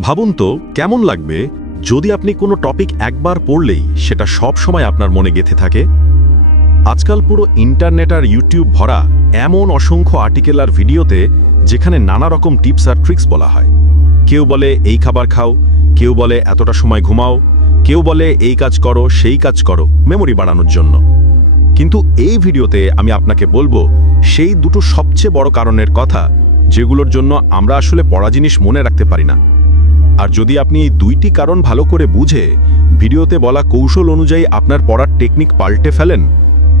ভাবুন তো, কেমন লাগবে যদি আপনি কোনো টপিক একবার পড়লেই সেটা সব সময় আপনার মনে গেঁথে থাকে? আজকাল পুরো ইন্টারনেট আর ইউটিউব ভরা এমন অসংখ্য আর্টিকেল আর ভিডিওতে যেখানে নানা রকম টিপস আর ট্রিক্স বলা হয়। কেউ বলে, এই খাবার খাও। কেউ বলে, এতটা সময় ঘুমাও। কেউ বলে, এই কাজ করো, সেই কাজ করো। মেমোরি বাড়ানোর জন্য। কিন্তু এই ভিডিওতে আমি আপনাকে বলব, সেই দুটো সবচেয়ে বড় কারণের কথা যেগুলোর জন্য আমরা আসলে পড়া জিনিস মনে রাখতে পারি না। আর যদি আপনি এই দুইটি কারণ ভালো করে বুঝে ভিডিওতে বলা কৌশল অনুযায়ী আপনার পড়ার টেকনিক পাল্টে ফেলেন,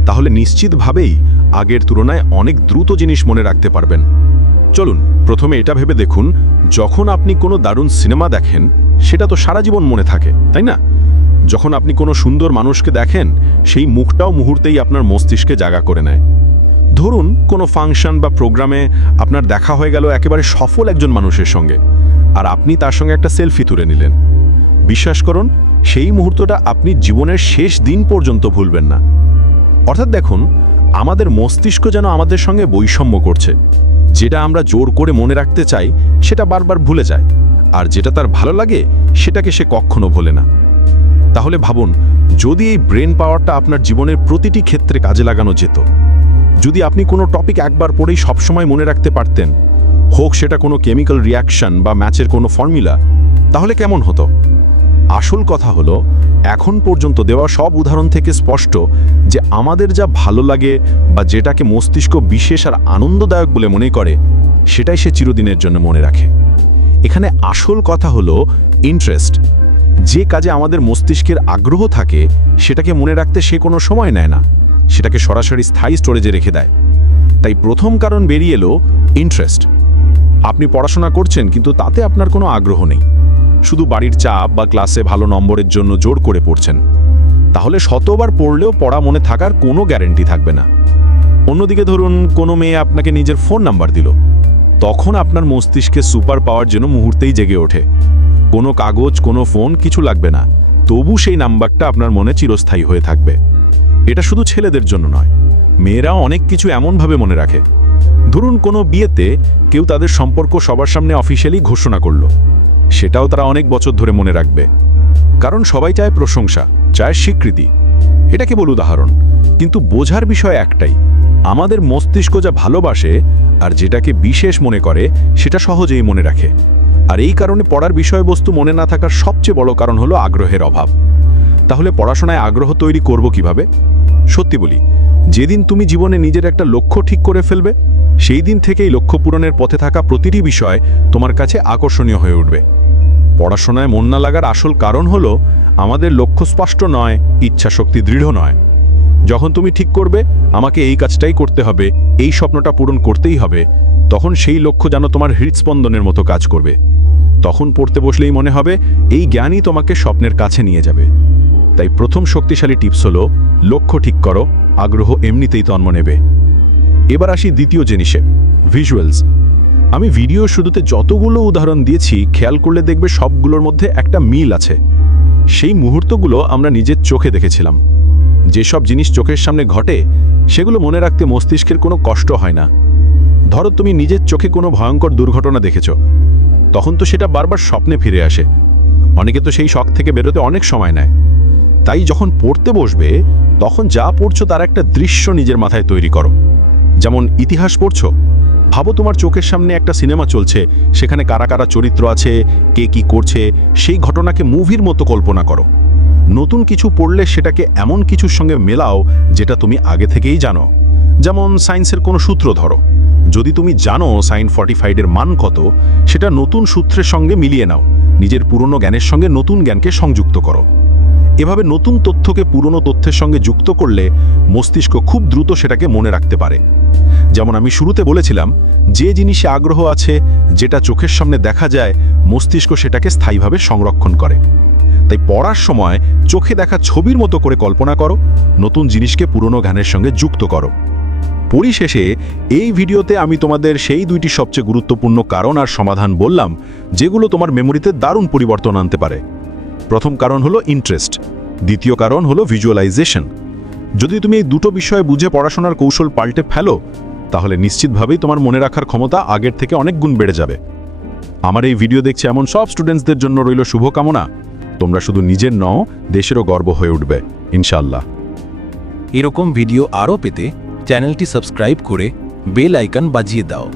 তাহলে নিশ্চিতভাবেই আগের তুলনায় অনেক দ্রুত জিনিস মনে রাখতে পারবেন। চলুন, প্রথমে এটা ভেবে দেখুন, যখন আপনি কোনো দারুণ সিনেমা দেখেন, সেটা তো সারা জীবন মনে থাকে, তাই না? যখন আপনি কোনো সুন্দর মানুষকে দেখেন, সেই মুখটাও মুহূর্তেই আপনার মস্তিষ্কে জাগা করে নেয়। ধরুন, কোনো ফাংশন বা প্রোগ্রামে আপনার দেখা হয়ে গেল একেবারে সফল একজন মানুষের সঙ্গে। আর আপনি তার সঙ্গে একটা সেলফি তুলে নিলেন। বিশ্বাস করুন, সেই মুহূর্তটা আপনি জীবনের শেষ দিন পর্যন্ত ভুলবেন না। অর্থাৎ দেখুন, আমাদের মস্তিষ্ক যেন আমাদের সঙ্গে বৈষম্য করছে। যেটা আমরা জোর করে মনে রাখতে চাই, সেটা বারবার ভুলে যায়। আর যেটা তার ভালো লাগে, সেটাকে সে কখনো ভোলে না। তাহলে ভাবুন, যদি এই ব্রেন পাওয়ারটা আপনার জীবনের প্রতিটি ক্ষেত্রে কাজে লাগানো যেত, যদি আপনি কোনো টপিক একবার পড়েই সবসময় মনে রাখতে পারতেন হোক সেটা কোনো কেমিক্যাল রিয়াকশন বা ম্যাচের কোনো ফর্মুলা, তাহলে কেমন হতো? আসল কথা হলো, এখন পর্যন্ত দেওয়া সব উদাহরণ থেকে স্পষ্ট যে আমাদের যা ভালো লাগে বা যেটাকে মস্তিষ্ক বিশেষ আর আনন্দদায়ক বলে মনে করে, সেটাই সে চিরদিনের জন্য মনে রাখে। এখানে আসল কথা হলো ইন্টারেস্ট যে কাজে আমাদের মস্তিষ্কের আগ্রহ থাকে, সেটাকে মনে রাখতে সে কোনো সময় নেয় না, সেটাকে সরাসরি স্থায়ী স্টোরেজে রেখে দেয়। তাই প্রথম কারণ বেরিয়ে এলো ইন্টারেস্ট আপনি পড়াশোনা করছেন, কিন্তু তাতে আপনার কোনো আগ্রহ নেই। শুধু বাড়ির চাপ বা ক্লাসে ভালো নম্বরের জন্য জোর করে পড়ছেন। তাহলে শতবার পড়লেও পড়া মনে থাকার কোনো গ্যারেন্টি থাকবে না। অন্যদিকে ধরুন, কোনো মেয়ে আপনাকে নিজের ফোন নাম্বার দিল। তখন আপনার মস্তিষ্কে সুপার পাওয়ার জন্য মুহূর্তেই জেগে ওঠে। কোনো কাগজ, কোনো ফোন কিছু লাগবে না। তবু সেই নাম্বারটা আপনার মনে চিরস্থায়ী হয়ে থাকবে। এটা শুধু ছেলেদের জন্য নয়। মেয়েরাও অনেক কিছু এমনভাবে মনে রাখে। ধরুন কোনো বিয়েতে কেউ তাদের সম্পর্ক সবার সামনে অফিসিয়ালি ঘোষণা করল। সেটাও তারা অনেক বছর ধরে মনে রাখবে। কারণ সবাই চায় প্রশংসা, চায় স্বীকৃতি। এটা কেবল উদাহরণ। কিন্তু বোঝার বিষয় একটাই, আমাদের মস্তিষ্ক যা ভালোবাসে আর যেটাকে বিশেষ মনে করে, সেটা সহজেই মনে রাখে। আর এই কারণে পড়ার বিষয়বস্তু মনে না থাকার সবচেয়ে বড় কারণ হলো আগ্রহের অভাব। তাহলে পড়াশোনায় আগ্রহ তৈরি করব কীভাবে? সত্যি বলি যেদিন তুমি জীবনে নিজের একটা লক্ষ্য ঠিক করে ফেলবে, সেই দিন থেকেই লক্ষ্য পূরণের পথে থাকা প্রতিটি বিষয় তোমার কাছে আকর্ষণীয় হয়ে উঠবে। পড়াশোনায় মন না লাগার আসল কারণ হলো, আমাদের লক্ষ্য স্পষ্ট নয়, ইচ্ছাশক্তি দৃঢ় নয়। যখন তুমি ঠিক করবে, আমাকে এই কাজটাই করতে হবে, এই স্বপ্নটা পূরণ করতেই হবে, তখন সেই লক্ষ্য যেন তোমার হৃদস্পন্দনের মতো কাজ করবে। তখন পড়তে বসলেই মনে হবে, এই জ্ঞানই তোমাকে স্বপ্নের কাছে নিয়ে যাবে। তাই প্রথম শক্তিশালী টিপস হলো, লক্ষ্য ঠিক করো আগ্রহ এমনিতেই তন্ম নেবে। এবার আসি দ্বিতীয় জিনিসে ভিজুয়ালস আমি ভিডিও শুরুতে যতগুলো উদাহরণ দিয়েছি, খেয়াল করলে দেখবে সবগুলোর মধ্যে একটা মিল আছে। সেই মুহূর্তগুলো আমরা নিজের চোখে দেখেছিলাম। যেসব জিনিস চোখের সামনে ঘটে, সেগুলো মনে রাখতে মস্তিষ্কের কোনো কষ্ট হয় না। ধরো তুমি নিজের চোখে কোনো ভয়ঙ্কর দুর্ঘটনা দেখেছ। তখন তো সেটা বারবার স্বপ্নে ফিরে আসে। অনেকে তো সেই শখ থেকে বেরোতে অনেক সময় নেয়। তাই যখন পড়তে বসবে তখন যা পড়ছো তার একটা দৃশ্য নিজের মাথায় তৈরি করো। যেমন ইতিহাস পড়ছো? ভাবো তোমার চোখের সামনে একটা সিনেমা চলছে, সেখানে কারা কারা চরিত্র আছে, কে কি করছে, সেই ঘটনাকে মুভির মতো কল্পনা করো। নতুন কিছু পড়লে সেটাকে এমন কিছুর সঙ্গে মেলাও যেটা তুমি আগে থেকেই জানো। যেমন সায়েন্সের কোনো সূত্র ধরো। যদি তুমি জানো সাইন ফর্টিফাইডের মান কত, সেটা নতুন সূত্রের সঙ্গে মিলিয়ে নাও। নিজের পুরনো জ্ঞানের সঙ্গে নতুন জ্ঞানকে সংযুক্ত করো। এভাবে নতুন তথ্যকে পুরনো তথ্যের সঙ্গে যুক্ত করলে মস্তিষ্ক খুব দ্রুত সেটাকে মনে রাখতে পারে। যেমন আমি শুরুতে বলেছিলাম, যে জিনিসে আগ্রহ আছে, যেটা চোখের সামনে দেখা যায়, মস্তিষ্ক সেটাকে স্থায়ীভাবে সংরক্ষণ করে। তাই পড়ার সময় চোখে দেখা ছবির মতো করে কল্পনা করো, নতুন জিনিসকে পুরনো জ্ঞানের সঙ্গে যুক্ত করো। পরিশেষে, এই ভিডিওতে আমি তোমাদের সেই দুইটি সবচেয়ে গুরুত্বপূর্ণ কারণ আর সমাধান বললাম, যেগুলো তোমার মেমোরিতে দারুণ পরিবর্তন আনতে পারে। প্রথম কারণ হলো ইন্টারেস্ট দ্বিতীয় কারণ হলো ভিজুয়ালাইজেশন যদি তুমি এই দুটো বিষয়ে বুঝে পড়াশোনার কৌশল পাল্টে ফেলো, তাহলে নিশ্চিতভাবেই তোমার মনে রাখার ক্ষমতা আগের থেকে অনেক গুণ বেড়ে যাবে। আমার এই ভিডিও দেখছে এমন সব স্টুডেন্টসদের জন্য রইল শুভকামনা। তোমরা শুধু নিজের নও, দেশেরও গর্ব হয়ে উঠবে ইনশাল্লাহ এরকম ভিডিও আরও পেতে চ্যানেলটি সাবস্ক্রাইব করে বেল আইকন বাজিয়ে দাও।